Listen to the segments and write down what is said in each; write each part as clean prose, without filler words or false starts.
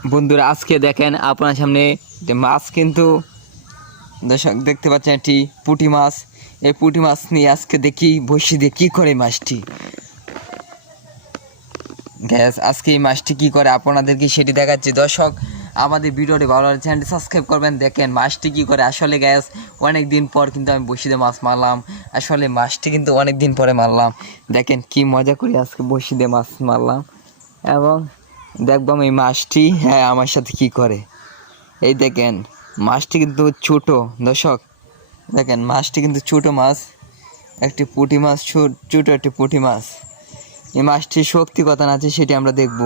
বন্ধুরা আজকে দেখেন আপনার সামনে যে মাছ কিন্তু দর্শক দেখতে পাচ্ছেন একটি পুঁটি মাছ। এই পুঁটি মাছ নিয়ে আজকে দেখি বসি দিয়ে কী করে মাছটি গ্যাস আজকে এই মাছটি কী করে আপনাদেরকে সেটি দেখাচ্ছি। দর্শক আমাদের ভিডিওটি ভালো লাগলে চ্যানেলটি সাবস্ক্রাইব করবেন। দেখেন মাছটি কী করে। আসলে গ্যাস অনেক দিন পর কিন্তু আমি বসিতে মাছ মারলাম। আসলে মাছটি কিন্তু অনেক দিন পরে মারলাম। দেখেন কি মজা করে আজকে বসিতে মাছ মারলাম এবং দেখবাম এই মাছটি হ্যাঁ আমার সাথে কি করে। এই দেখেন মাছটি কিন্তু ছোট। দর্শক দেখেন মাছটি কিন্তু ছোট মাছ, একটি পুঁটি মাছ, ছোট একটি পুঁটি মাছ। এই মাছটির শক্তি কত আছে সেটি আমরা দেখব।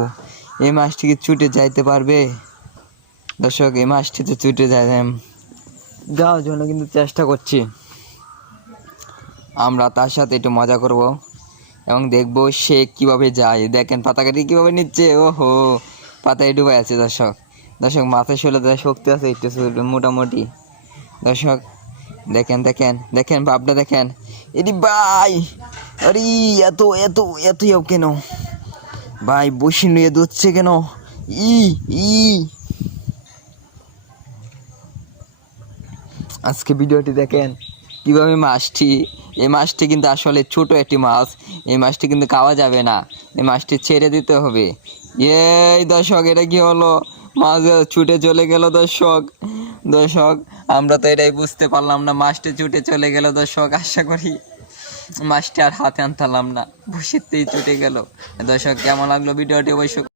এই মাছটি কি ছুটে যাইতে পারবে? দর্শক এই মাছটি তো ছুটে যাওয়ার জন্য কিন্তু চেষ্টা করছি। আমরা তার সাথে একটু মজা করব এবং দেখব সে কিভাবে যায়। দেখেন পাতা কাটি কীভাবে নিচ্ছে। ওহো পাতায় ডুবে আছে। দর্শক দর্শক মাথায় শরীরে শক্তি আছে একটু মোটামুটি। দর্শক দেখেন দেখেন দেখেন বাপটা দেখেন। এটি ভাই আরে এত এত এত কেন ভাই বসি নিয়ে দুচ্ছে কেন? ই ই আজকে ভিডিওটি দেখেন কীভাবে এই মাছটি কিন্তু আসলে ছোট একটি মাছ। এই মাছটি কিন্তু খাওয়া যাবে না, এই মাছটি ছেড়ে দিতে হবে। এই দর্শক এটা কি হলো? মাছ ছুটে চলে গেল। দর্শক দর্শক আমরা তো এটাই বুঝতে পারলাম না, মাছটি ছুটে চলে গেল। দর্শক আশা করি মাছটি আর হাতে আনতাম না, বসিতেই ছুটে গেল। দর্শক কেমন লাগলো ভিডিওটি অবশ্যই